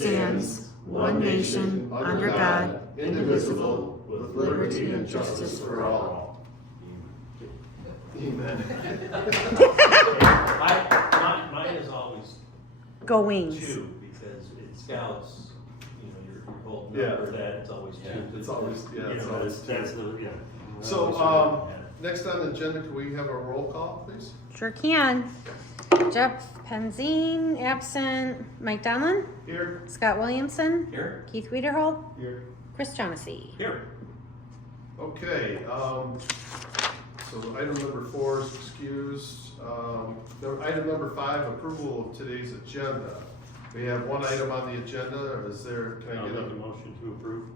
stands, one nation, under God, indivisible, with liberty and justice for all. Amen. Mine is always Go Wings. 2 because it scouts, your whole number that it's always 2. It's always, That's the, yeah. So, next on the agenda, can we have a roll call, please? Sure can. Jeff Penzine, absent. Mike Donlin, Here. Scott Williamson, Here? Keith Wiederhold, Here. Chris Shaughnessy. Here. Okay, so item number 4 is excused. Item number 5, approval of today's agenda. We have one item on the agenda. Is there, can I get a motion to approve?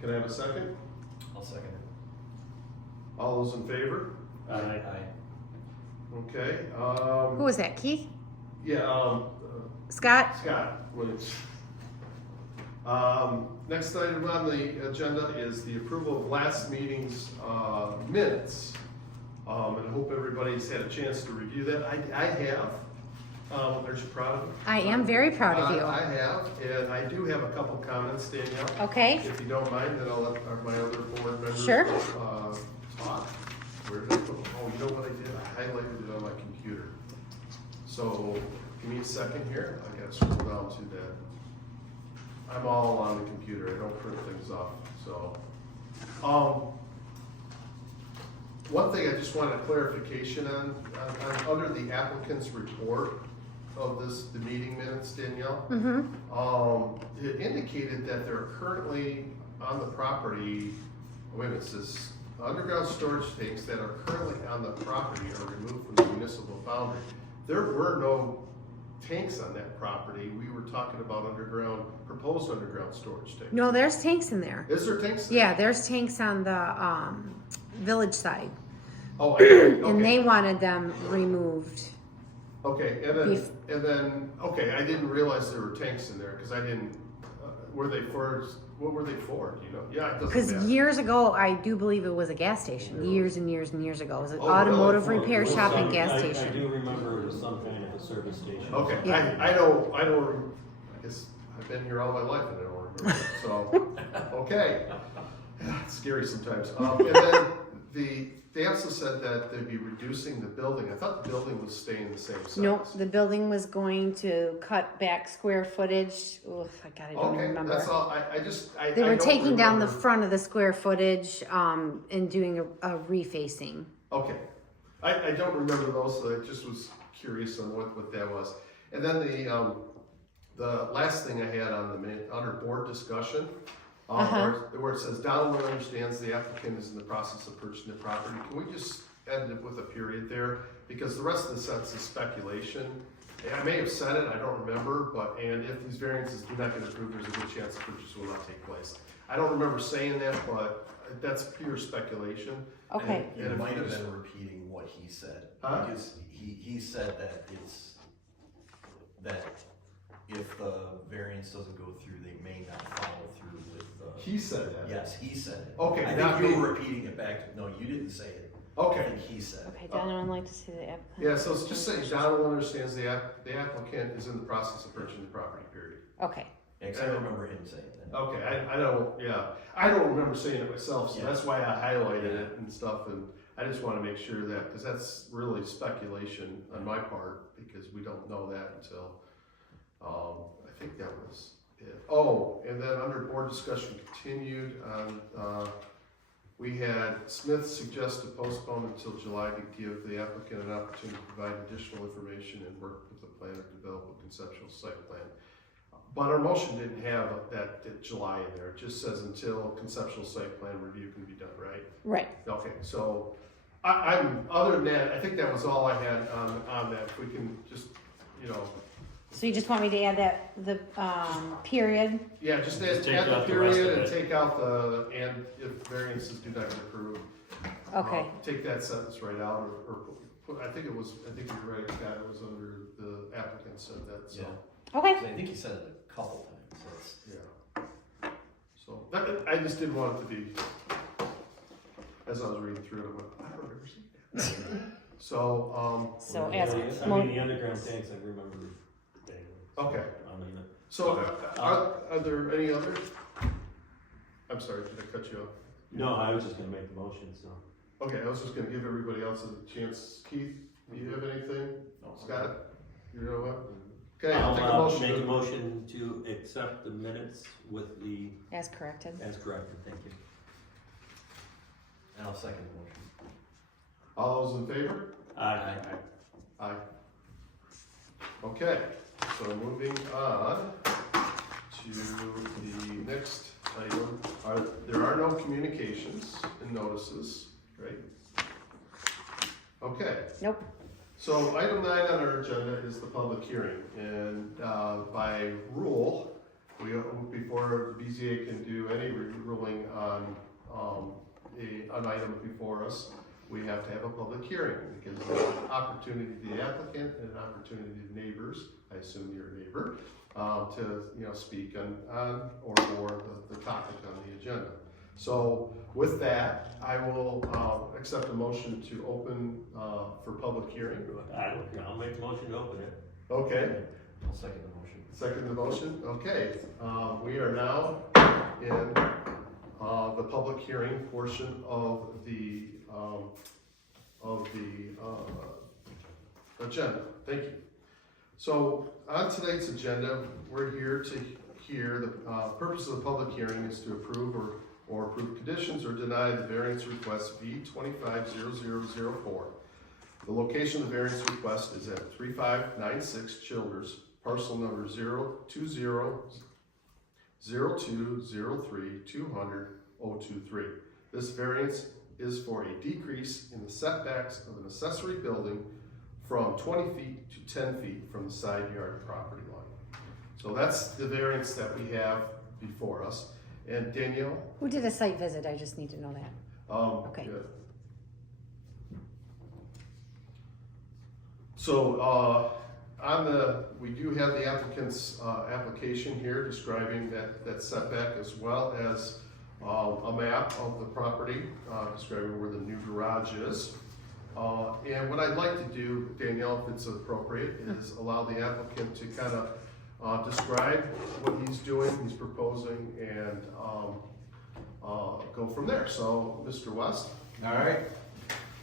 Can I have a second? I'll second it. All those in favor? Aye. Okay. Who was that, Keith? Yeah, Scott? Scott Williams. Next item on the agenda is the approval of last meeting's minutes. And I hope everybody's had a chance to review that. I have. Aren't you proud of it? I am very proud of you. I have, and I do have a couple comments, Danielle. Okay. If you don't mind, then I'll let my other board members Sure. talk. Where did I put? Oh, you know what I did? I highlighted it on my computer. So give me a second here. I gotta scroll down to that. I'm all on the computer. I don't print things off. So, one thing I just wanted clarification on under the applicant's report of the meeting minutes, Danielle. Mm-hmm. It indicated that there are currently on the property, wait a minute, it says underground storage tanks that are currently on the property are removed from the municipal boundary. There were no tanks on that property. We were talking about proposed underground storage tanks. No, there's tanks in there. Is there tanks there? Yeah, there's tanks on the village side. Oh, okay. And they wanted them removed. Okay, and then, okay, I didn't realize there were tanks in there, because I didn't, what were they for, you know? Yeah, it doesn't Because matter. years ago, I do believe it was a gas station. Years and years and years ago. It was an Oh, really? automotive repair shop and gas I station. do remember it was some kind of a service station. Okay, Yeah. I guess I've been here all my life and I don't remember, so, okay. It's scary sometimes. And then they also said that they'd be reducing the building. I thought the building was staying the same size. Nope, the building was going to cut back square footage. Oh, I don't Okay, remember. that's all, They were don't taking down the remember. front of the square footage and doing a refacing. Okay, I don't remember those, so I just was curious on what that was. And then the last thing I had on the minute, under board discussion, where it says, Donald understands the applicant is in the process of purchasing the property. Can we just end it with a period there? Because the rest of the sentence is speculation. I may have said it, I don't remember, and if these variances do not get approved, there's a good chance the purchase will not take place. I don't remember saying that, but that's pure speculation. Okay. And It if might you have just- been repeating what he said, Huh? because he said that that if the variance doesn't go through, they may not follow through with the. He said that. Yes, he said it. Okay, I not think you me. were repeating it back. No, you didn't say it. I Okay. think he said it. Okay, Donna would like to see the app. Yeah, so it's just saying Donald understands the applicant is in the process of purchasing the property, period. Okay. Yeah, 'cause I remember him saying that. Okay, I don't remember saying it myself, so Yeah. that's why I highlighted it and stuff, and I just wanna make sure that, because that's really speculation on my part, because we don't know that until, I think that was it. Oh, and then under board discussion continued on, we had Smith suggest to postpone until July to give the applicant an opportunity to provide additional information and work with the planner to develop a conceptual site plan. But our motion didn't have that July in there. It just says until conceptual site plan review can be done, right? Right. Okay, so I'm other than that, I think that was all I had on that. If we can just, So you just want me to add that, the period? yeah, just Just take add the out the rest period of and it. take out and if variances do not get approved. Okay. Take that sentence right out, or I think you're right, Scott, it was under the applicant said that, so. Yeah. Okay. 'Cause I think he said it a couple times. So it's, Yeah. So, I just didn't want it to be, as I was reading through it, I went, I don't remember seeing that. So, So Yeah, as the underground tanks, I remember. Okay. I mean, So are there any other? I'm sorry, did I cut you off? No, I was just gonna make the motion, so. Okay, I was just gonna give everybody else a chance. Keith, do you have anything? Scott, you know what? Okay, I'll take a motion. Make a motion to accept the minutes with the, As corrected. as corrected, thank you. And I'll second the motion. All those in favor? Aye. Aye. Okay, so moving on to the next item. There are no communications and notices, right? Okay. Nope. So item 9 on our agenda is the public hearing, and by rule, before the BZA can do any ruling on an item before us, we have to have a public hearing, because there's an opportunity to the applicant and an opportunity to neighbors, I assume you're a neighbor, to speak on or the topic on the agenda. So with that, I will accept a motion to open for public hearing. I'll make the motion to open it. Okay, I'll second the motion. second the motion. Okay, we are now in the public hearing portion of the agenda. Thank you. So on today's agenda, we're here to hear the purpose of the public hearing is to approve or approve conditions or deny the variance request V250004. The location of the variance request is at 3596 Childers, parcel number 0200203200023. This variance is for a decrease in the setbacks of an accessory building from 20 feet to 10 feet from the side yard property line. So that's the variance that we have before us. And Danielle? Who did a site visit? I just need to know that. Okay. Yeah. So we do have the applicant's application here describing that setback, as well as a map of the property describing where the new garage is. And what I'd like to do, Danielle, if it's appropriate, is allow the applicant to kind of describe what he's doing, he's proposing, and go from there. So, Mr. West? All right,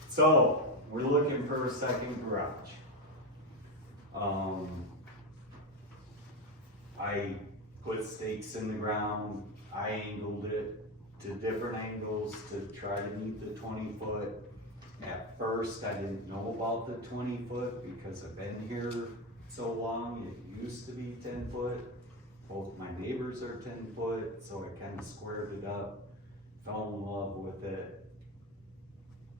so we're looking for a second garage. I put stakes in the ground, I angled it to different angles to try to meet the 20-foot. At first, I didn't know about the 20-foot because I've been here so long. It used to be 10 foot. Both my neighbors are 10 foot, so I kind of squared it up, fell in love with it.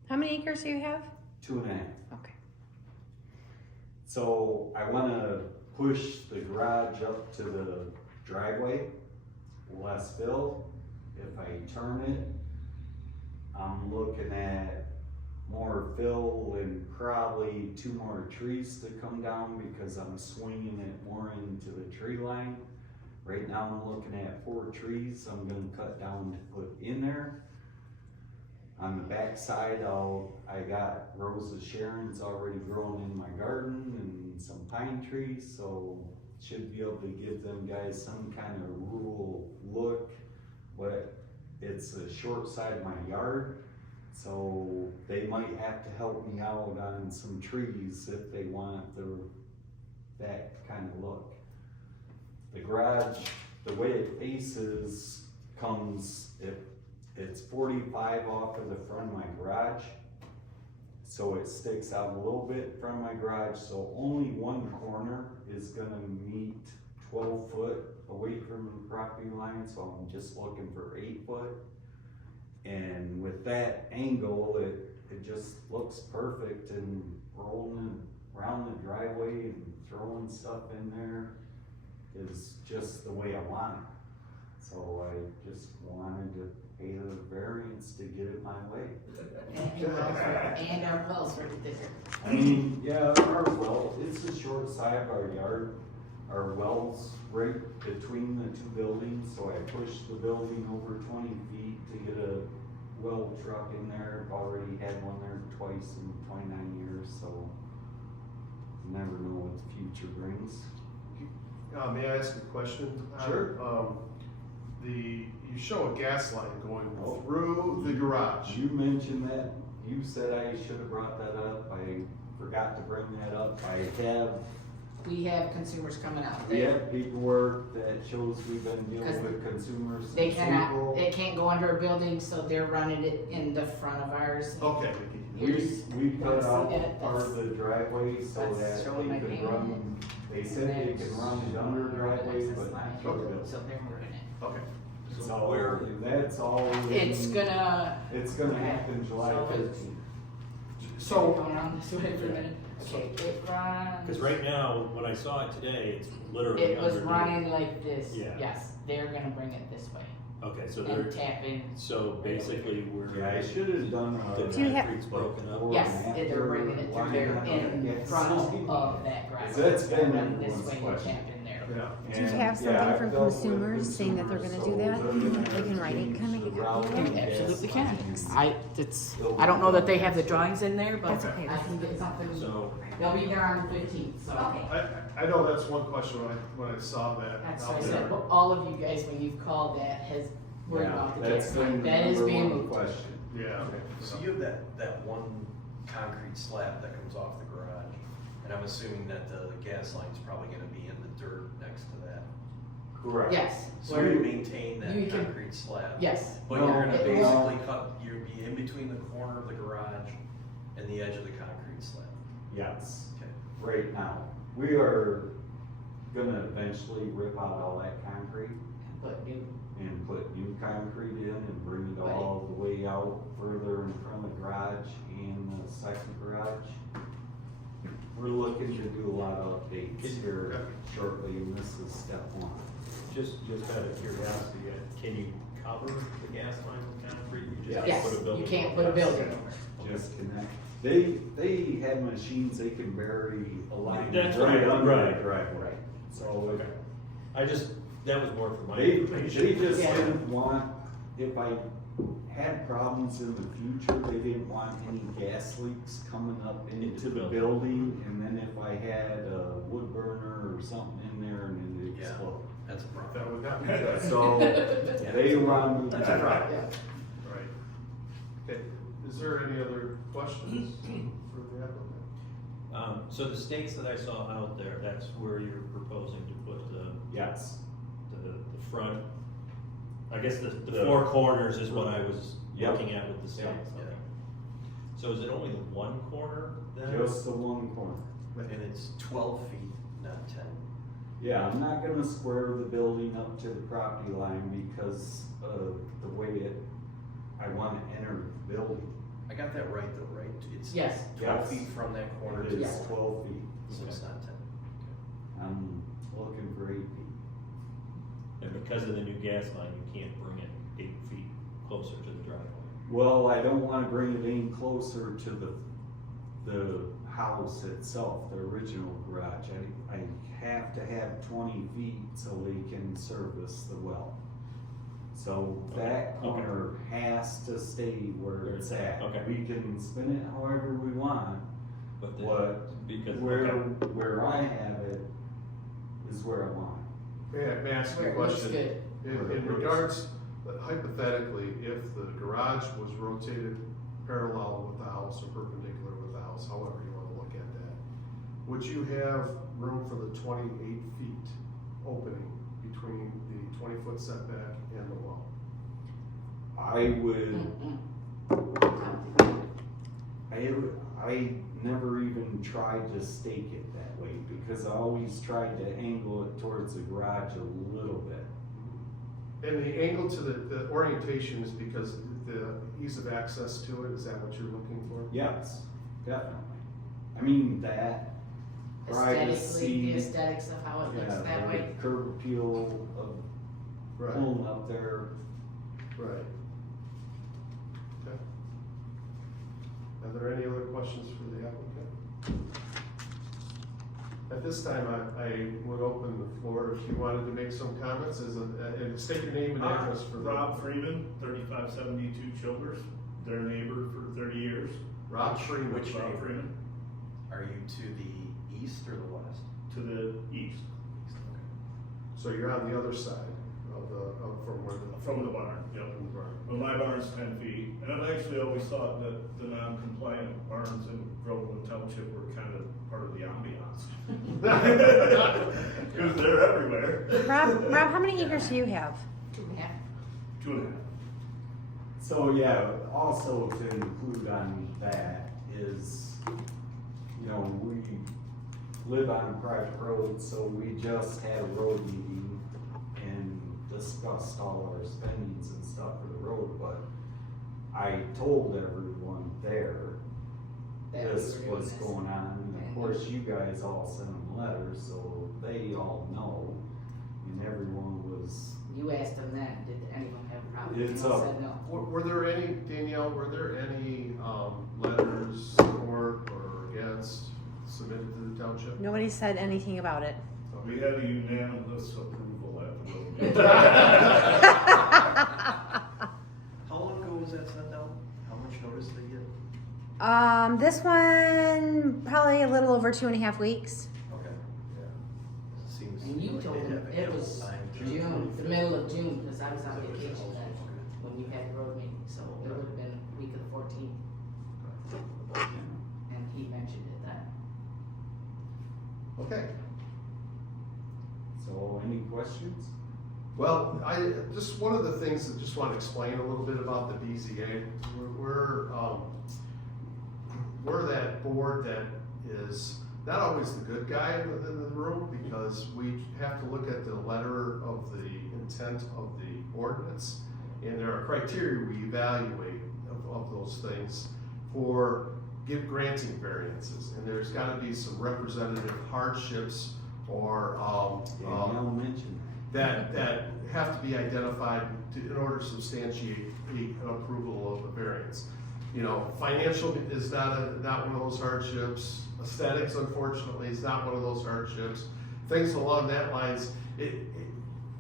How many acres do you have? 2.5. Okay. So I want to push the garage up to the driveway, less fill. If I turn it, I'm looking at more fill and probably 2 more trees to come down because I'm swinging it more into the tree line. Right now I'm looking at 4 trees I'm going to cut down to put in there. On the back side, I got roses Sharon's already grown in my garden and some pine trees, so should be able to give them guys some kind of rural look. But it's a short side of my yard, so they might have to help me out on some trees if they want that kind of look. The garage, the way it faces, it's 45 off of the front of my garage, so it sticks out a little bit from my garage, so only one corner is gonna meet 12 foot away from the property line, so I'm just looking for 8 foot. And with that angle, it just looks perfect, and rolling around the driveway and throwing stuff in there is just the way I want it. So I just wanted to pay the variance to get it my way. And our wells right there. I mean, yeah, our well, it's a short side of our yard. Our well's right between the 2 buildings, so I pushed the building over 20 feet to get a well truck in there. I've already had one there twice in 29 years, so you never know what the future brings. May I ask a question? Sure. You show a gas line going Oh. through the garage. You mentioned that, you said I should have brought that up, I forgot to bring that up, We have consumers coming out. we have paperwork that shows we've been dealing with consumers They since cannot, April. it can't go under a building, so they're running it in the front of ours. Okay. We cut See out that? part of the driveway so That's that showing my they could hand. run, they said they could run it under driveway, but not through the building. So they're moving it. Okay. So that's all. It's gonna. It's gonna happen July So it's- 13th. So, Going on this way for a minute. Okay, it runs. Cause right now, when I saw it today, it's literally It was underneath. running like this, Yeah. yes, they're gonna bring it this way Okay, so and they're, tap in. so basically we're. Yeah, I should have done The a. Do you have- concrete's broken up. Yes, they're bringing it through there in front of that garage. That's They're been running this everyone's way and question. tap in there. yeah. Do you have something from consumers saying that they're gonna do that? They can write it, can I make a copy of You it? absolutely can. I don't know that they have the drawings in there, but That's okay. I can get something. So, They'll be there on the 15th, so. I know that's one question when I saw that That's out what I there. said, but all of you guys, when you've called that, has worried about the That's gas been line. the That is number being one moved. question. Yeah. So you have that one concrete slab that comes off the garage, and I'm assuming that the gas line's probably gonna be in the dirt next to that. Correct. Yes, So you maintain that you can- concrete slab. yes. But No, you're gonna it- basically you'll be in between the corner of the garage and the edge of the concrete slab. Yes, Okay. right now. We are gonna eventually rip out all that concrete But new, and put new concrete in and bring it all the way out further in front of the garage and the second garage. We're looking to do a lot of updates here shortly, and this is step one. just out of curiosity, can you cover the gas line with concrete? You just yes, put a building you can't over put a it? building over. Just connect. They have machines, they can bury a line That's right right, under right. the driveway. Right. So Okay. that was more for my they information. just Yeah. didn't want, if I had problems in the future, they didn't want any gas leaks coming up into the building. And then if I had a wood burner or something in there and it Yeah. explode. That's a problem. That would not be good. So they wanted. That's a problem. Yeah. Right. Okay, is there any other questions for the applicant? So the stakes that I saw out there, that's where you're proposing to put the Yes. front, I guess the four corners is what I was Yep. looking at with the stakes. Yeah. Okay. So is it only the one corner then? Just the one corner. And it's 12 feet, not 10. Yeah, I'm not gonna square the building up to the property line because of the way I wanna enter the building. I got that right though, right? It's Yes. 12 Yes. feet from that corner It to is 12 feet. so it's not 10. I'm looking for 8 feet. And because of the new gas line, you can't bring it 8 feet closer to the driveway. Well, I don't wanna bring it any closer to the house itself, the original garage. I have to have 20 feet so they can service the well. So that Okay. corner has to stay where it's at. Okay. We can spin it however we want, But but because, where, okay. where I have it is where I want May I ask you Where a it looks question? good. In regards, hypothetically, if the garage was rotated parallel with the house or perpendicular with the house, however you wanna look at that, would you have room for the 28 feet opening between the 20-foot setback and the well? it. I would, I never even tried to stake it that way because I always tried to angle it towards the garage a little bit. And the angle to the orientation is because the ease of access to it, is that what you're looking for? Yes, definitely. I mean, that Aesthetically, privacy. the aesthetics of how it looks Yeah, that the way. curb appeal of Right, pulling up there. right. Okay. Are there any other questions for the applicant? At this time, I would open the floor if you wanted to make some comments and state your name and address for the. Rob Freeman, 3572 Childers, their neighbor for 30 years. Rob Freeman. Which Rob neighbor? Freeman, Are you to the east or the west? to the east. So you're on the other side of from where From the barn, yep. from the barn. Well, my barn's 10 feet, and I've actually always thought that the non-compliant barns in Groveland Township were kind of part of the ambiance. Because they're everywhere. Rob, how many acres do you have? 2.5. 2.5. So yeah, also to include on that is, you know, we live on a private road, so we just had a road meeting and discussed all our spendings and stuff for the road, but I told everyone there That we this were doing was this. going on, and of course you guys all sent them letters, so they all know, and everyone was, You asked them that, did anyone have a problem? It's And they up. said no. Were there any, Danielle, were there any, letters for or against submitted to the township? Nobody said anything about it. We had a unanimous approval at the road meeting. How long ago was that sent out? How much notice did they get? This one, probably a little over 2.5 weeks. Okay, yeah. Seems And you like told they them have it ample was time to- June, the middle of June, because I was on Is that what it vacation says? then, when you had the road meeting, so it would have been week of the 14th, and he mentioned it then. Okay. so any questions? Well, just one of the things that just want to explain a little bit about the BZA. We're that board that is not always the good guy within the room, because we have to look at the letter of the intent of the ordinance, and there are criteria we evaluate of those things for granting variances, and there's got to be some representative hardships or Danielle mentioned that have to be identified in order to substantiate an approval of a variance. You know, financial is not one of those hardships. Aesthetics, unfortunately, is not one of those hardships. Things along that lines. If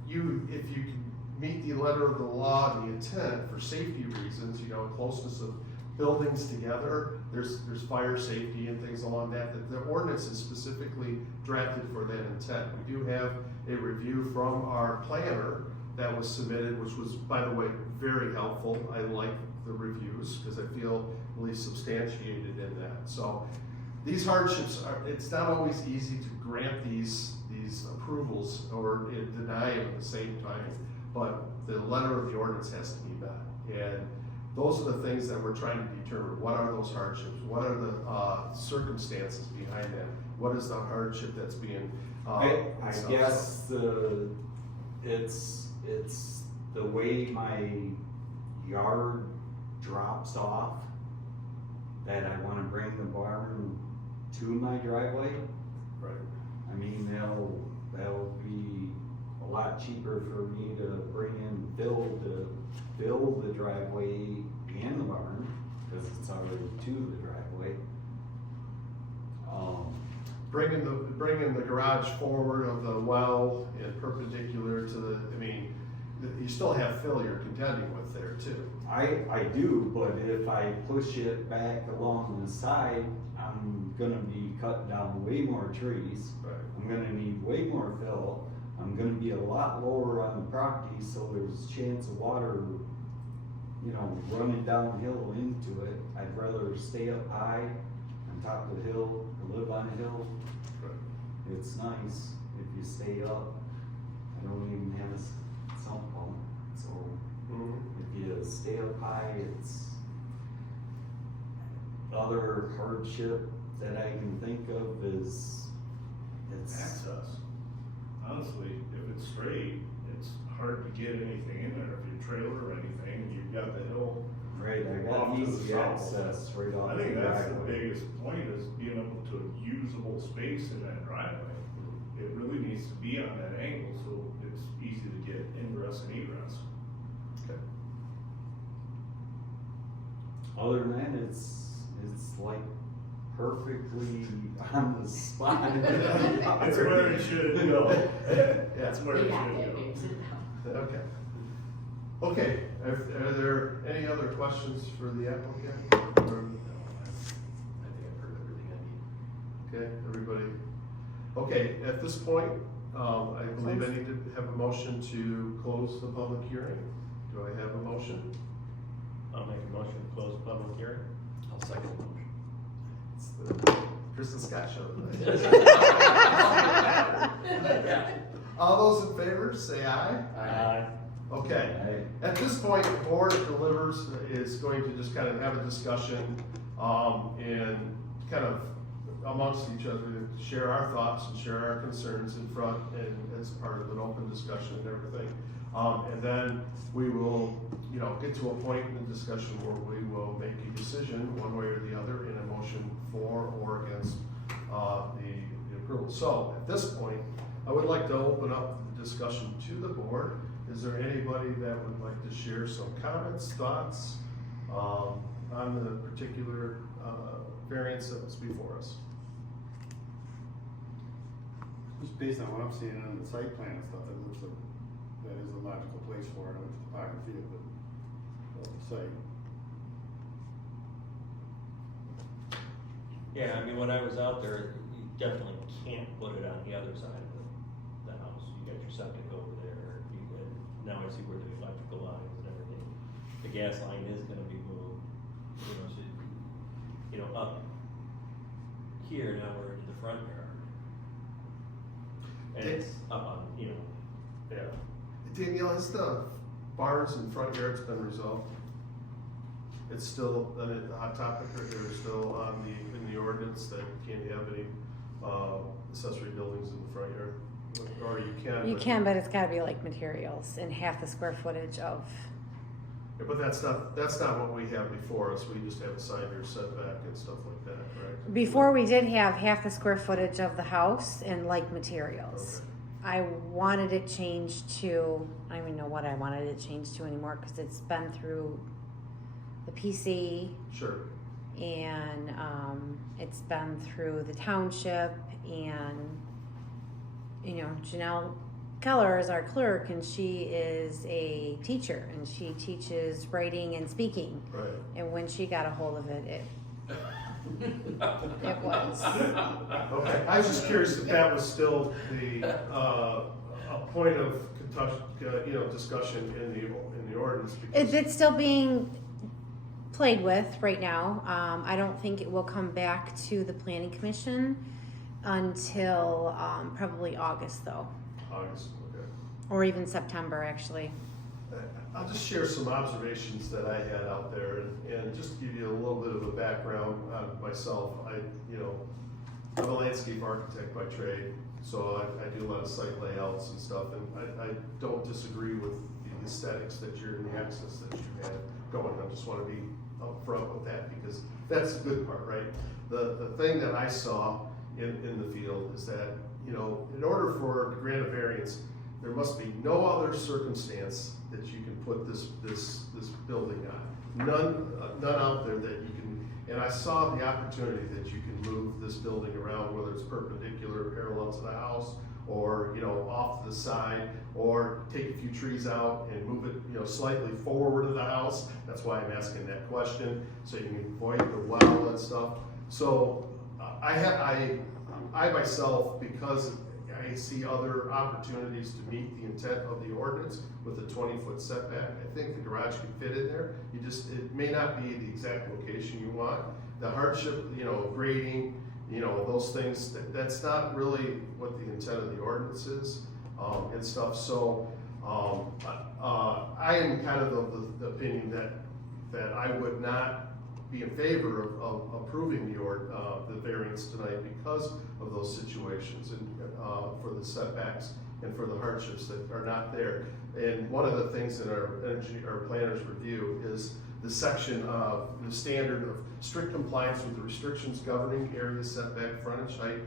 you can meet the letter of the law and the intent for safety reasons, you know, closeness of buildings together, there's fire safety and things along that the ordinance is specifically drafted for that intent. We do have a review from our planner that was submitted, which was, by the way, very helpful. I like the reviews because I feel really substantiated in that. So these hardships it's not always easy to grant these approvals or deny them at the same time, but the letter of the ordinance has to be met. And those are the things that we're trying to determine. What are those hardships? What are the circumstances behind that? What is the hardship that's being? I guess it's the way my yard drops off that I want to bring the barn to my driveway. Right. I mean, that'll be a lot cheaper for me to bring in build the driveway and the barn, because it's already to the driveway. Bringing the garage forward of the well and perpendicular to the, I mean, you still have fill you're contending with there too. I do, but if I push it back along the side, I'm gonna be cutting down way more trees. Right. I'm gonna need way more fill. I'm gonna be a lot lower on the property, so there's a chance of water, you know, running downhill into it. I'd rather stay up high on top of the hill, or live on a hill. Right. It's nice if you stay up. I don't even have a sump pump, so if you stay up high, it's other hardship that I can think of is Access. Honestly, if it's straight, it's hard to get anything in there. If you trailer or anything, you've got the hill. right. I got Off to the easy south. access right off I the think that's the driveway. biggest point, is being able to usable space in that driveway. It really needs to be on that angle, so it's easy to get ingress and egress. Okay. Other than that, it's like perfectly on the spot. It's where it should go. That's where We it got should that, go. baby, sit down. Okay. Okay, are there any other questions for the applicant? Or- I think I've heard everything I need. Okay, everybody. Okay, at this point, I believe I need to have a motion to close the public hearing. Do I have a motion? I'll make a motion to close the public hearing. I'll second the motion. It's the Chris and Scott show tonight. All those in favor, say aye. Aye. Okay. Hey, At this point, the board of delivers is going to just kind of have a discussion, and kind of amongst each other, to share our thoughts and share our concerns in front, and as part of an open discussion and everything. And then we will, get to a point in the discussion where we will make a decision, one way or the other, in a motion for or against, the approval. So, at this point, I would like to open up the discussion to the board. Is there anybody that would like to share some comments, thoughts, on the particular, variance that was before us? Just based on what I'm seeing on the site plan and stuff, it looks like that is a logical place for it, with the topography of the site. Yeah, I mean, when I was out there, you definitely can't put it on the other side of the house. You got your septic over there, now I see where the electrical lines and everything. The gas line is gonna be moved, so, up here, now we're into the front yard. And it's up on, Yeah. Danielle, has the bars and front yards been resolved? It's still a hot topic, or they're still in the ordinance that you can't have any, accessory buildings in the front yard? Or you can? You can, but it's gotta be like materials and half the square footage of, Yeah, but that's not what we have before us. We just have a side yard setback and stuff like that, right? before we did have half the square footage of the house and like materials. Okay. I wanted it changed to, I don't even know what I wanted it changed to anymore, cause it's been through the PC Sure. and, it's been through the township and, Janelle Keller is our clerk and she is a teacher and she teaches writing and speaking. Right. And when she got a hold of it, it was. Okay, I was just curious if that was still the, a point of discussion in the ordinance. Because It's still being played with right now. I don't think it will come back to the planning commission until, probably August though, August, okay. or even September actually. I'll just share some observations that I had out there and just give you a little bit of a background on myself. I'm a landscape architect by trade, so I do a lot of site layouts and stuff, and I don't disagree with the aesthetics that you're, and the access that you had going. I just want to be upfront with that because that's the good part, right? The thing that I saw in the field is that, in order for to grant a variance, there must be no other circumstance that you can put this building on. None out there that you can, and I saw the opportunity that you can move this building around, whether it's perpendicular, parallel to the house, or, off to the side, or take a few trees out and move it, slightly forward of the house. That's why I'm asking that question, so you can avoid the well and stuff. So, I myself, because I see other opportunities to meet the intent of the ordinance with a 20-foot setback. I think the garage can fit in there. It may not be the exact location you want. The hardship, grading, those things, that's not really what the intent of the ordinance is, and stuff. So, I am kind of the opinion that I would not be in favor of approving the variance tonight because of those situations and for the setbacks and for the hardships that are not there. And one of the things in our planner's review is the section of the standard of strict compliance with the restrictions governing area setback, frontage height,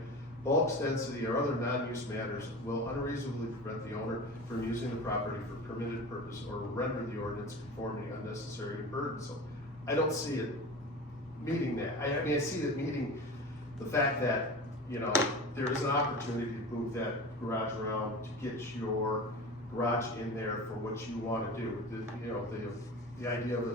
bulk density, or other non-use matters will unreasonably prevent the owner from using the property for permitted purpose or render the ordinance conforming unnecessary and burdensome. I don't see it meeting that. I see it meeting the fact that, there is an opportunity to move that garage around to get your garage in there for what you want to do. The idea of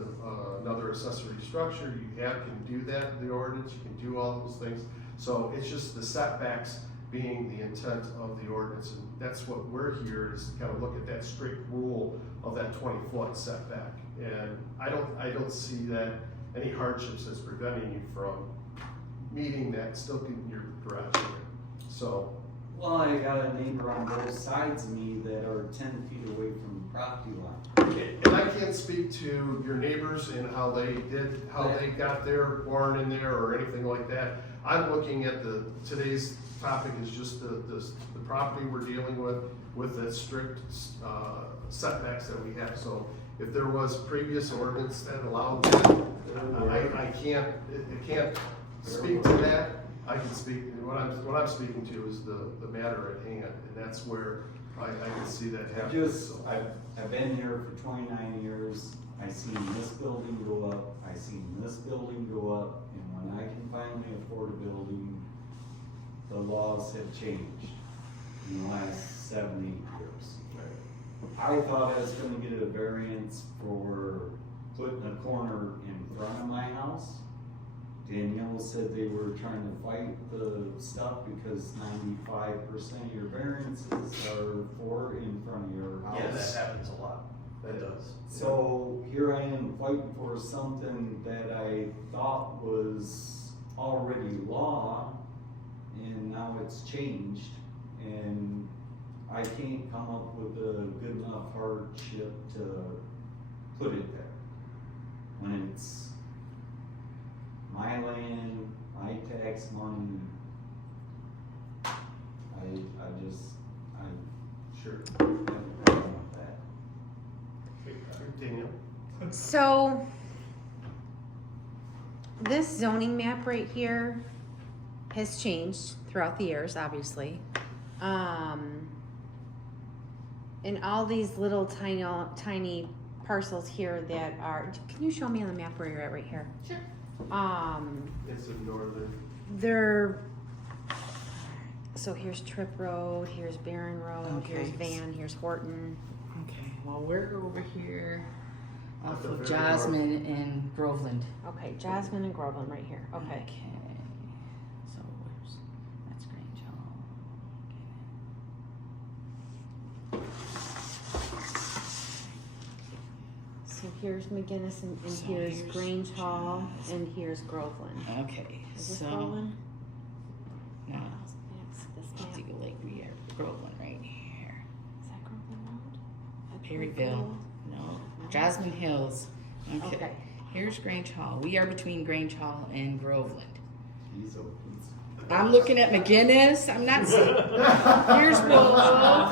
another accessory structure, you can do that in the ordinance, you can do all those things. So it's just the setbacks being the intent of the ordinance, and that's what we're here, is to kind of look at that strict rule of that 20-foot setback. And I don't see that any hardships that's preventing you from meeting that, still getting your garage in there. So, Well, I got a neighbor on both sides of me that are 10 feet away from the property line. and I can't speak to your neighbors and how they got their barn in there or anything like that. I'm looking at today's topic is just the property we're dealing with the strict setbacks that we have. So if there was previous ordinance that allowed that, I can't speak to that. I can speak, what I'm speaking to is the matter at hand, and that's where I can see that happening. I've been here for 29 years. I seen this building go up, I seen this building go up, and when I can finally afford a building, the laws have changed in the last 7-8 years. I thought I was gonna get a variance for putting a corner in front of my house. Danielle said they were trying to fight the stuff because 95% of your variances are for in front of your house. Yeah, that happens a lot. That does. So here I am fighting for something that I thought was already law, and now it's changed, and I can't come up with a good enough hardship to put it there. When it's my land, my tax money, Sure. I don't want that. Daniel? So, this zoning map right here has changed throughout the years, obviously. And all these little tiny parcels here that are, can you show me on the map where you're at right here? Sure. It's in northern. They're, so here's Tripp Road, here's Barron Road, here's Okay. Van, here's Horton. Okay, well, we're over here off the of very Jasmine and Groveland. Okay, Jasmine and Groveland right here, okay. So where's, that's Grange Hall. So here's McGinnis and So here's here's Grange Hall Jasmine. and here's Groveland. Okay, Is this so Groveland? now, This map. see, like we are Groveland right here. Is that Groveland Road? That's Perryville, no, Jasmine Hills. Okay, Okay. here's Grange Hall. We are between Grange Hall and Groveland. He's open. I'm looking at McGinnis. I'm not seeing. Here's Willow,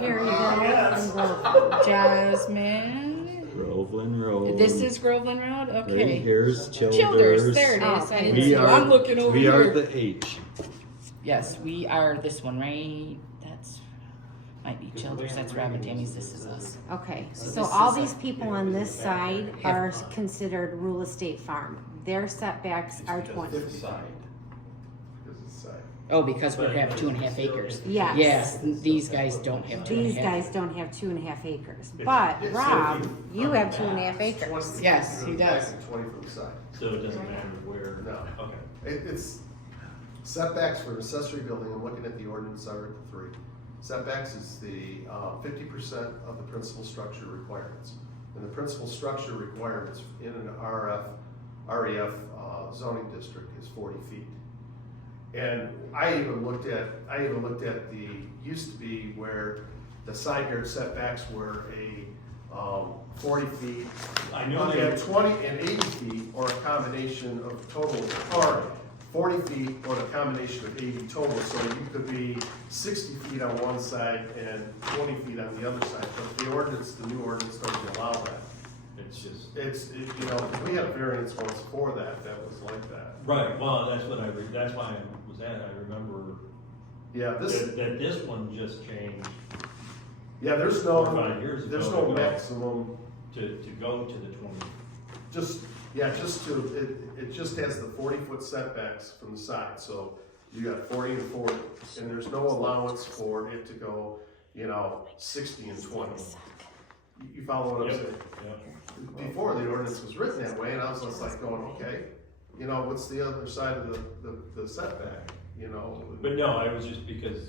Perryville and Groveland. Jasmine. Groveland Road. This is Groveland Road. Okay. Right here's Childers. There it Oh, is. I okay. didn't We see. are- I'm looking over We here. are the H. Yes, we are this one, right? That's might be Childers. That's Rabbit Tammy's. This is us. Okay, So so this all is a- these people on this side Half are farm. considered rural estate farm. Their setbacks are 20. It's side. Because it's side. Oh, because we have 2.5 acres. Yes. Yes, these guys don't have 2.5. These guys don't have 2.5 acres, but It's Rob, 50 you have 2.5 acres. 20 Yes, he from the back does. and 20 from the side. So it doesn't matter where. No. Okay. It's setbacks for accessory building, I'm looking at the ordinance Article 3. Setbacks is the 50% of the principal structure requirements. And the principal structure requirements in an REF zoning district is 40 feet. And I even looked at the, used to be where the side yard setbacks were a 40 feet. I know You they- have 20 and 80 feet, or a combination of total, or 40 feet, or a combination of 80 total, so you could be 60 feet on one side and 20 feet on the other side, but the ordinance, the new ordinance doesn't allow that. It's just. You know, we had a variance once for that was like that. Right, well, that's what that's why I was at, I remember Yeah, that this one just changed yeah, there's 4 or 5 years ago. there's no maximum, To go to the 20. it just has the 40-foot setbacks from the side, so you got 40 and 40, and there's no allowance for it to go, 60 and 20. You follow what I'm saying? Yep. Before the ordinance was written that way, and I was just like going, okay, what's the other side of the setback? you know. But no, I was just because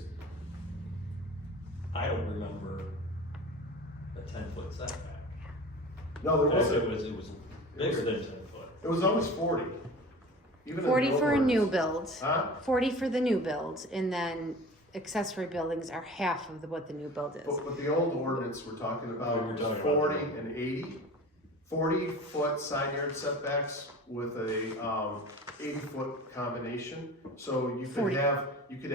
I don't remember a 10-foot setback. No, there Because wasn't, it was bigger than 10 foot. it was always 40. Even in 40 the for a old new ordinance. build, Huh? 40 for the new build, and then accessory buildings are half of what the new build is. But the old ordinance we're talking about We're was talking about 40 the- and 80. 40-foot side yard setbacks with a 80-foot combination. So you could 40. have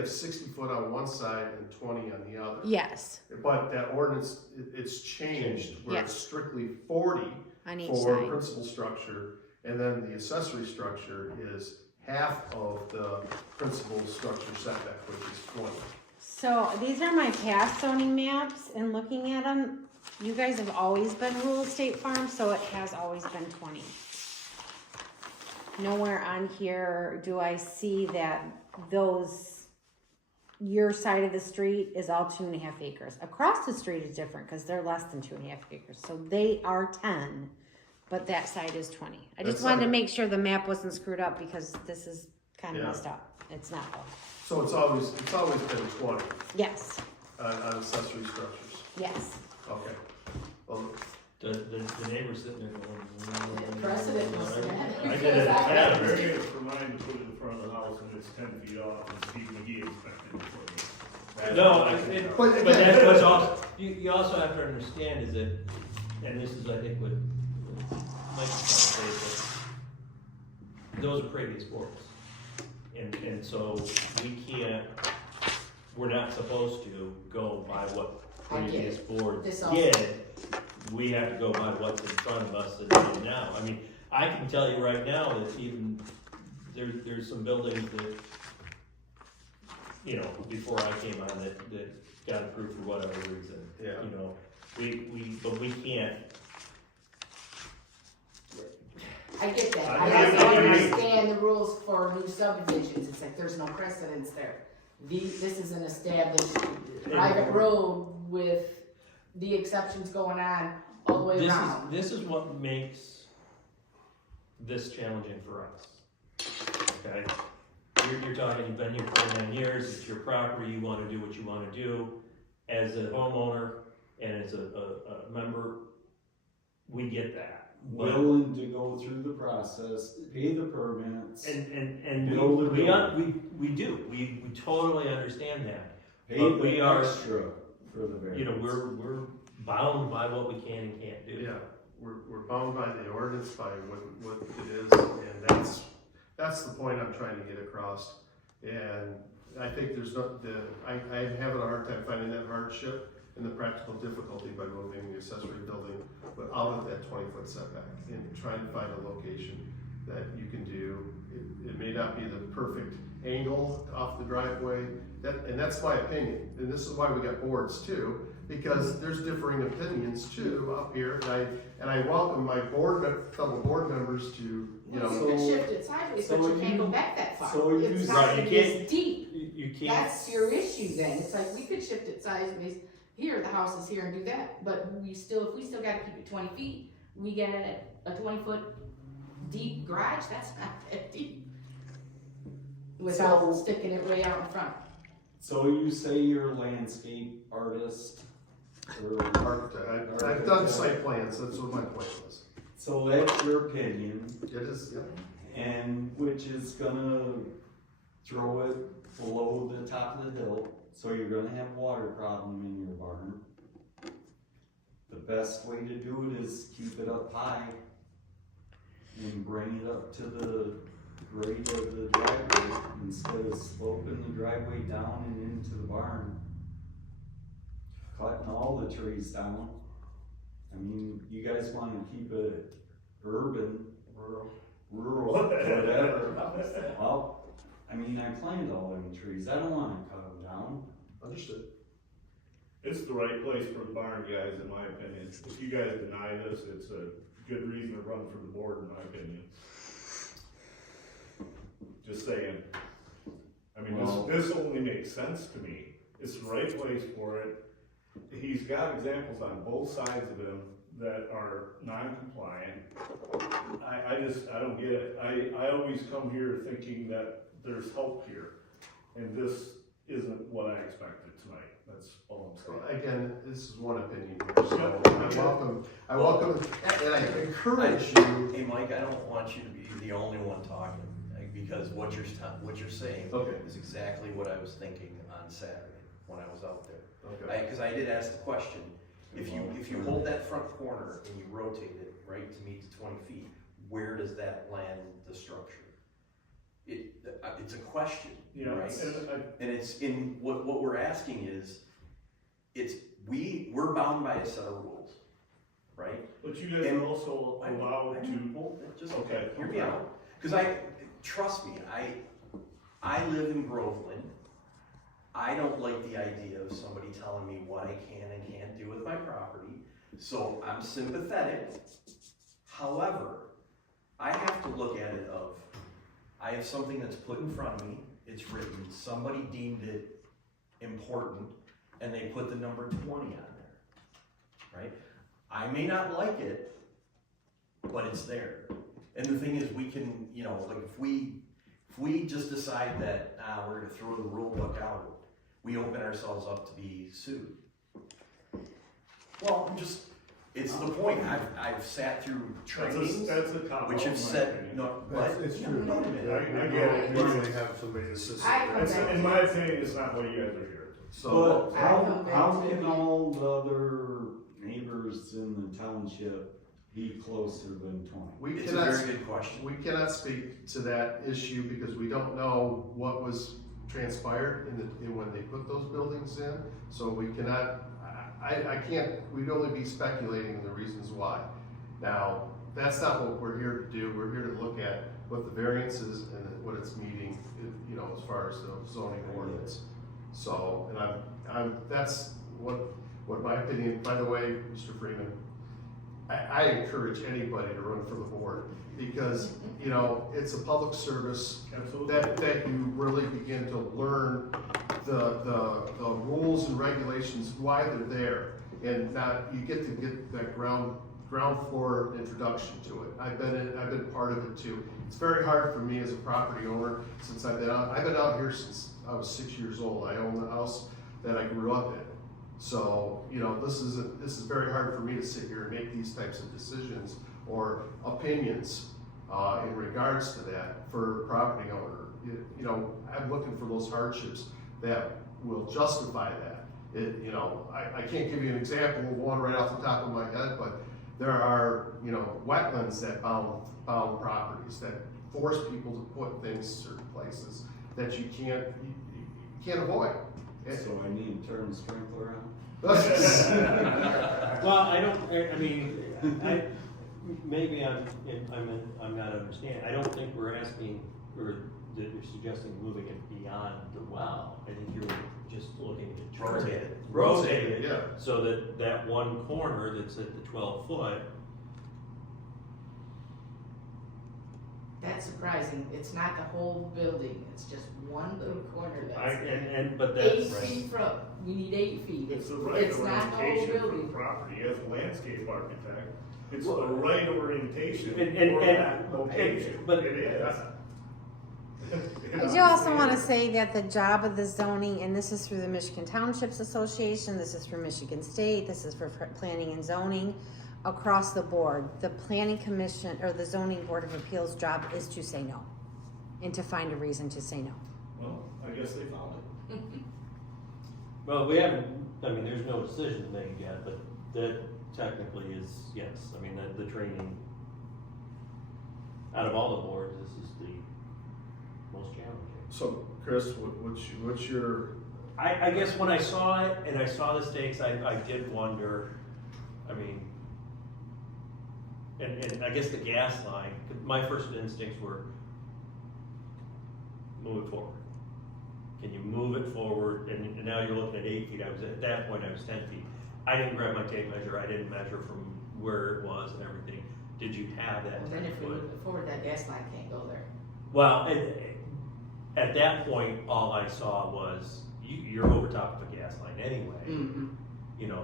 60 foot on one side and 20 on the other. Yes, But that ordinance, it's changed where it's Yes. strictly 40 on each for side. principal structure, and then the accessory structure is half of the principal structure setback, which is 20. So these are my past zoning maps, and looking at them, you guys have always been rural estate farm, so it has always been 20. Nowhere on here do I see that your side of the street is all 2.5 acres. Across the street is different because they're less than 2.5 acres. So they are 10, but that side is 20. I just That's wanted to like- make sure the map wasn't screwed up because this is kind of Yeah. messed up. It's not though. So it's always been 20 Yes, on accessory structures. yes. Okay. Well, The neighbor's sitting there going. Precedent must have been. I did it. Yeah, variance for mine to put it in front of the house and it's 10 feet off and Steve McGee inspected it for me. No, But but that's what's also, you also have to understand is that, and this is, I think, what Mike's trying to say, is that those are previous boards. And so we're not supposed to go by what I get previous it. boards This also- did. We have to go by what's in front of us and do now. I mean, I can tell you right now that even, there's some buildings that, you know, before I came on that got approved for whatever reason. Yeah. You know, but we can't. I get that, I I get also it. understand the rules for new subdivisions, it's like there's no precedence there. This is an established private road with the exceptions going on all the way around. This is what makes this challenging for us. Okay? You're talking, you've been here for 9 years, it's your property, you wanna do what you wanna do. As a homeowner and as a member, we get that. But- Willing to go through the process, pay the permits, And Build the we do, we totally understand that. pay but we the are- extra for the variance. You know, we're bound by what we can and can't do. yeah, we're bound by the ordinance, by what it is, and that's the point I'm trying to get across. And I think there's I'm having a hard time finding that hardship and the practical difficulty by moving the accessory building, but out of that 20-foot setback and trying to find a location that you can do. It may not be the perfect angle off the driveway, and that's my opinion. And this is why we got boards too, because there's differing opinions too up here. And I welcome my fellow board members to, you know. You could shift it sideways, but so you can't you- go back that far. so you- It's Right, not you gonna can't- be as deep. You can't. That's your issue then. It's like, we could shift it sideways, here, the house is here and do that, but if we still gotta keep it 20 feet, we get a 20-foot deep garage, that's not that deep. Without So- sticking it way out in front. So you say you're a landscape artist, or, Architect. I've done site plans, that's what my point was. so that's your opinion, It is, yeah. and which is gonna throw it below the top of the hill, so you're gonna have water problem in your barn. The best way to do it is keep it up high and bring it up to the grade of the driveway instead of sloping the driveway down and into the barn. Cutting all the trees down. I mean, you guys wanna keep it urban, rural, whatever. Well, I mean, I planted all them trees, I don't wanna cut them down. Understood. It's the right place for the barn guys, in my opinion. If you guys deny this, it's a good reason to run for the board, in my opinion. Just saying. I mean, Well- this only makes sense to me. It's the right place for it. He's got examples on both sides of him that are non-compliant. I don't get it. I always come here thinking that there's help here. and this isn't what I expected tonight, that's all I'm saying. Again, this is one opinion here, so I welcome, and I encourage you. Hey, Mike, I don't want you to be the only one talking, like, because what you're saying Okay. is exactly what I was thinking on Saturday when I was out there. Okay. Cause I did ask the question, if you hold that front corner and you rotate it, right, to meet the 20 feet, where does that land the structure? It's a question, Yeah, right? and And it's in, what we're asking is, we're bound by a set of rules, right? but you guys are also allowed to, Well, just, okay, hear me out. Cause trust me, I live in Groveland. I don't like the idea of somebody telling me what I can and can't do with my property, so I'm sympathetic. However, I have to look at it of, I have something that's put in front of me, it's written, somebody deemed it important, and they put the number 20 on there, right? I may not like it, but it's there. And the thing is, we can, like if we just decide that, we're gonna throw the rule book out, we open ourselves up to be sued. Well, it's the point, I've sat through trainings, that's a cop-out, which in have my said, opinion. no, what? It's No, true. wait a minute. I get it. You usually have somebody that's just. In my opinion, it's not what you guys are here. So, But how can all the other neighbors in the township be closer than 20? we It's a cannot, very good question. we cannot speak to that issue because we don't know what was transpired in when they put those buildings in. So we cannot, I can't, we'd only be speculating the reasons why. Now, that's not what we're here to do. We're here to look at what the variance is and what it's meeting, as far as the zoning ordinance. So, and that's what my opinion, by the way, Mr. Freeman, I encourage anybody to run for the board because, it's a public service Absolutely. that you really begin to learn the rules and regulations, why they're there. And now you get that ground floor introduction to it. I've been part of it too. It's very hard for me as a property owner since I've been out here since I was 6 years old. I own the house that I grew up in. So, this is very hard for me to sit here and make these types of decisions or opinions in regards to that for a property owner. I'm looking for those hardships that will justify that. I can't give you an example of one right off the top of my head, but there are, wetlands that bound properties that force people to put things certain places that you can't avoid. So I need to turn the sprinkler on? Well, maybe I'm not understanding. I don't think we're asking, or that you're suggesting moving it beyond the well. I think you're just looking to rotate it. Yeah. So that one corner that's at the 12 foot, That's surprising, it's not the whole building, it's just one little corner but that's that's. 8 feet from, we need 8 feet. It's the right It's not the whole orientation for the building. property, as a landscape architect, it's the right orientation And- for that location, but- it is. I do also want to say that the job of the zoning, and this is through the Michigan Townships Association, this is for Michigan State, this is for planning and zoning, across the board, the planning commission or the zoning board of appeals job is to say no and to find a reason to say no. Well, I guess they found it. Well, we haven't, there's no decision made yet, but that technically is, yes, the training, out of all the boards, this is the most challenging. So, Chris, what's your? I guess when I saw it, and I saw the stakes, I did wonder, and I guess the gas line, my first instincts were, move it forward. Can you move it forward? And now you're looking at 8 feet, at that point I was 10 feet. I didn't grab my tape measure, I didn't measure from where it was and everything. Did you have that And 10 then if we foot? move it forward, that gas line can't go there. Well, at that point, all I saw was, you're over top of a gas line anyway. Mm-hmm.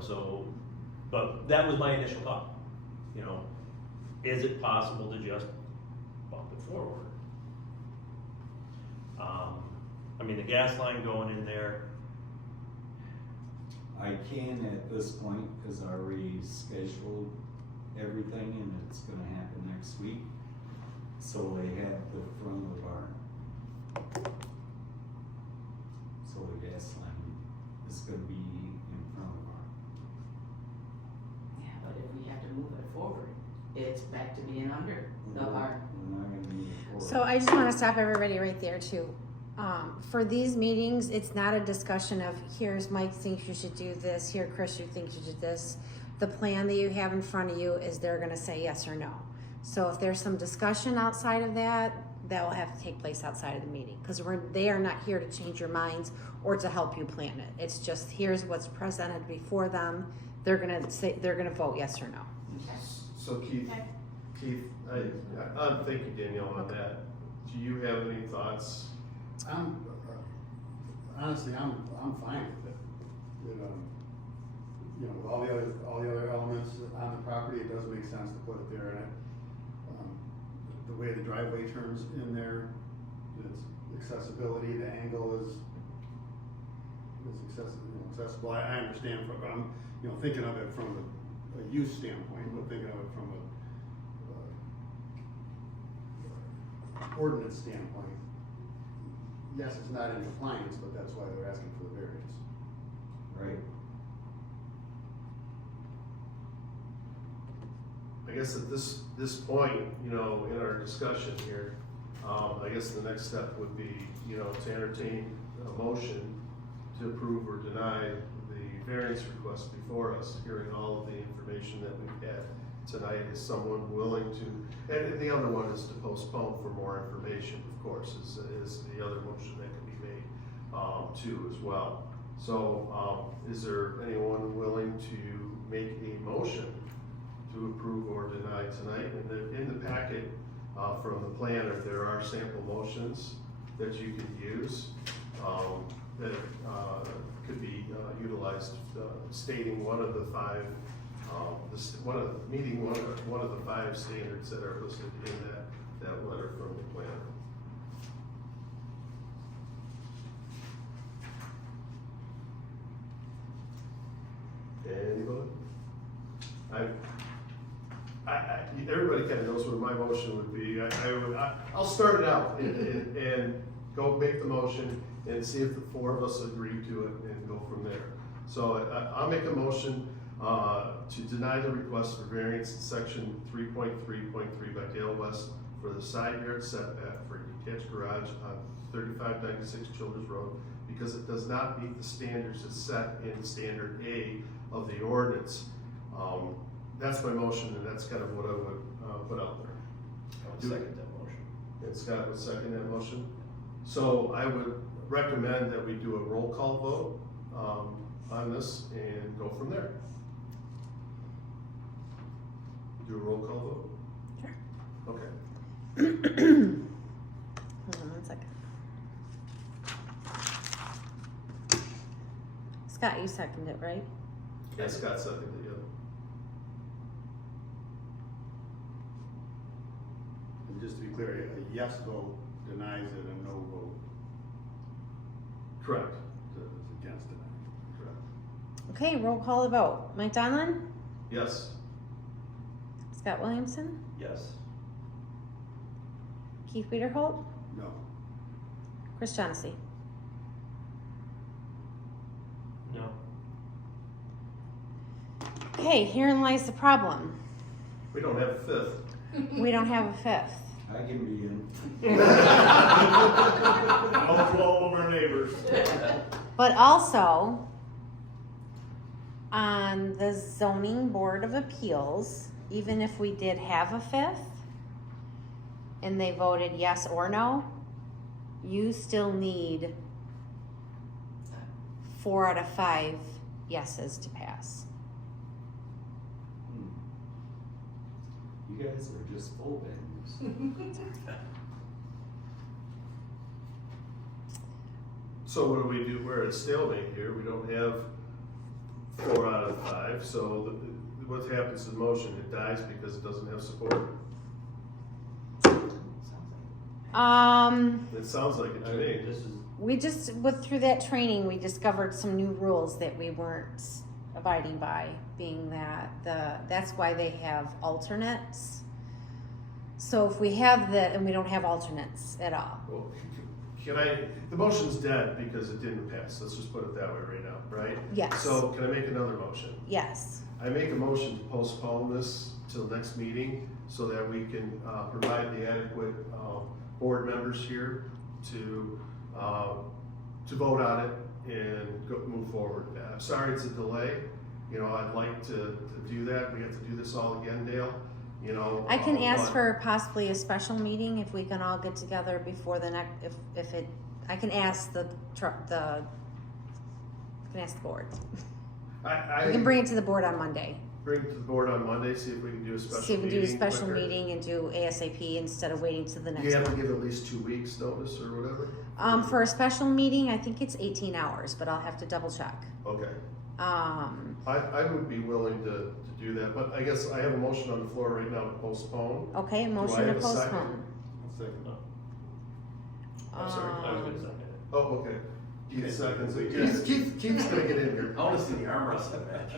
So, but that was my initial thought. Is it possible to just bump it forward? I mean, the gas line going in there, I can at this point, cause I already scheduled everything and it's gonna happen next week. So they have the front of the barn. So the gas line is gonna be in front of the barn. Yeah, but if we have to move it forward, it's back to being under the barn. We're not gonna move it forward. So I just wanna stop everybody right there too. For these meetings, it's not a discussion of, here's Mike thinks you should do this, here Chris, you think you should do this. The plan that you have in front of you is they're gonna say yes or no. So if there's some discussion outside of that, that will have to take place outside of the meeting. Cause they are not here to change your minds or to help you plan it. It's just, here's what's presented before them. They're gonna vote yes or no. So Keith, thank you, Danielle, on that. Do you have any thoughts? Honestly, I'm fine with it. You know, with all the other elements on the property, it does make sense to put it there, and the way the driveway turns in there, it's accessibility, the angle is accessible. I understand from, thinking of it from a use standpoint, but thinking of it from a ordinance standpoint. Yes, it's not in compliance, but that's why they're asking for the variance. Right. I guess at this point, in our discussion here, I guess the next step would be, to entertain a motion to approve or deny the variance request before us, hearing all of the information that we've had tonight. Is someone willing to, and the other one is to postpone for more information, of course, is the other motion that can be made, too, as well. So, is there anyone willing to make a motion to approve or deny tonight? In the packet from the planner, there are sample motions that you can use that could be utilized, stating one of the five, meeting one of the five standards that are listed in that letter from the planner. Anybody? Everybody kind of knows what my motion would be. I'll start it out and go make the motion and see if the four of us agree to it and go from there. So I'll make a motion to deny the request for variance in section 3.3.3 by Dale West for the side yard setback for a detached garage on 3596 Childers Road because it does not meet the standards as set in standard A of the ordinance. That's my motion, and that's kind of what I would put out there. I would second that motion. And Scott would second that motion. So I would recommend that we do a roll call vote on this and go from there. Do a roll call vote? Sure. Okay. Hold on 1 second. Scott, you seconded it, right? Yeah, Scott seconded it, yeah. And just to be clear, a yes vote denies it, a no vote Correct. is against it. Correct. Okay, roll call the vote. Mike Donlin? Yes. Scott Williamson? Yes. Keith Wiederholt? No. Chris Shaughnessy? No. Okay, herein lies the problem. We don't have a fifth. We don't have a fifth. I can be in. No flow of our neighbors. But also, on the zoning board of appeals, even if we did have a fifth, and they voted yes or no, you still need 4 out of 5 yeses to pass. You guys are just full bangers. So what do we do? We're at stalemate here. We don't have 4 out of 5. So what happens to the motion? It dies because it doesn't have support. It sounds like it to me. This is We just, through that training, we discovered some new rules that we weren't abiding by, being that that's why they have alternates. So if we have and we don't have alternates at all. Well, the motion's dead because it didn't pass, let's just put it that way right now, right? Yes. So can I make another motion? Yes. I make a motion to postpone this till next meeting so that we can provide the adequate board members here to vote on it and move forward. I'm sorry it's a delay. You know, I'd like to do that. We have to do this all again, Dale. You know, I can ask but- for possibly a special meeting if we can all get together before the next, I can ask the board. I We can bring it to the board on Monday. bring it to the board on Monday, see if we can do a special meeting. See if we can do a special quicker. meeting and do ASAP instead of waiting to the Do next you have to one. give at least 2 weeks notice or whatever? For a special meeting, I think it's 18 hours, but I'll have to double check. Okay. Um, I would be willing to do that, but I guess I have a motion on the floor right now to postpone. okay, I motion to have a second? postpone. Second. I'm sorry, I was Um, gonna second it. Oh, okay. Keith Okay. seconds. Keith's gonna get in here. I wanna see the arm wrestling match.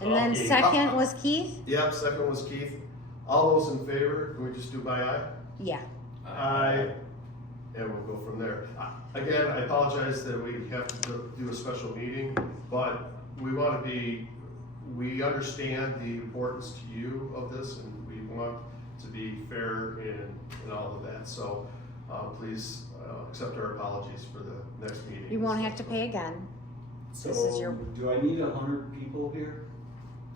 And then Okay. second was Keith? Yep, second was Keith. All those in favor, can we just do by eye? Yeah. Aye. And we'll go from there. Again, I apologize that we have to do a special meeting, but we understand the importance to you of this, and we want to be fair in all of that. So, please, accept our apologies for the next meeting. You won't have to pay again. So, This is your- do I need 100 people here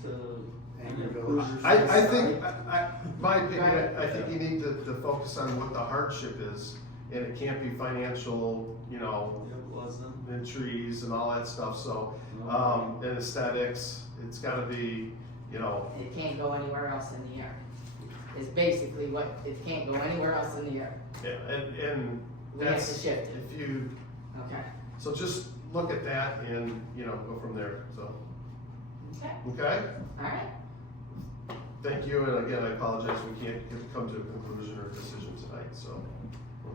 to? Angry push Village. this I think, aside? my opinion, I think you need to focus on what the hardship is, and it can't be financial, you know, It wasn't. and trees and all that stuff, so, and aesthetics, it's gotta be, you know, It can't go anywhere else in the air. Is basically what, it can't go anywhere else in the air. yeah, and We have to that's, shift it. if you, Okay. so just look at that and, you know, go from there, so, Okay, okay? alright. Thank you, and again, I apologize, we can't come to a conclusion or decision tonight, so,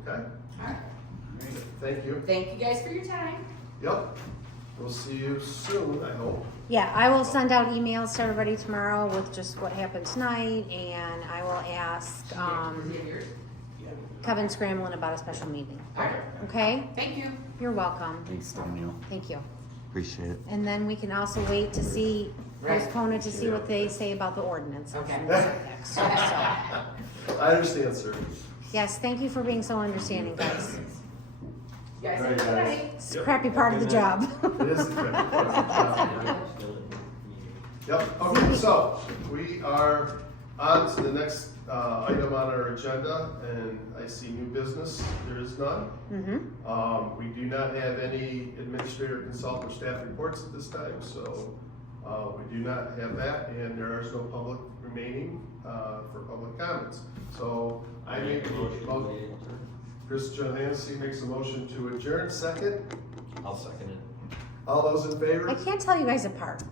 okay? Alright. Thank you. Thank you guys for your time. Yep, we'll see you soon, I hope. Yeah, I will send out emails to everybody tomorrow with just what happened tonight, and I will ask, Is it yours? Kevin Scramlin about a special meeting. Alright, Okay? thank you. You're welcome. Thanks, Daniel. Thank you. Appreciate it. And then we can also wait to see, Right. postpone it to see what they say about the ordinance. Okay. So, I understand, sir. yes, thank you for being so understanding, guys. You guys All have a right, good guys. night. It's a crappy part of the job. It is the good part of the job. Still in the meeting. Yep, okay, so we are on to the next item on our agenda, and I see new business, there is none. Mm-hmm. We do not have any administrator, consultant, or staff reports at this time, so we do not have that, and there is no public remaining for public comments. So I make a motion, Chris Johansson makes a motion to adjourn, second. I'll second it. All those in favor? I can't tell you guys apart.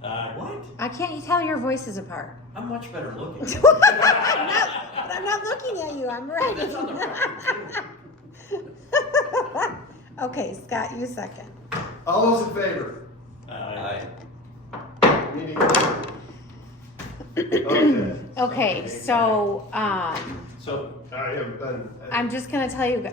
What? I can't tell your voices apart. I'm much better looking. But I'm not looking at you, I'm That's on the right. record, Okay, Scott, you second. All those in favor? Aye. Meeting adjourned. Okay. Okay, so, So, I have been. I'm just gonna tell you,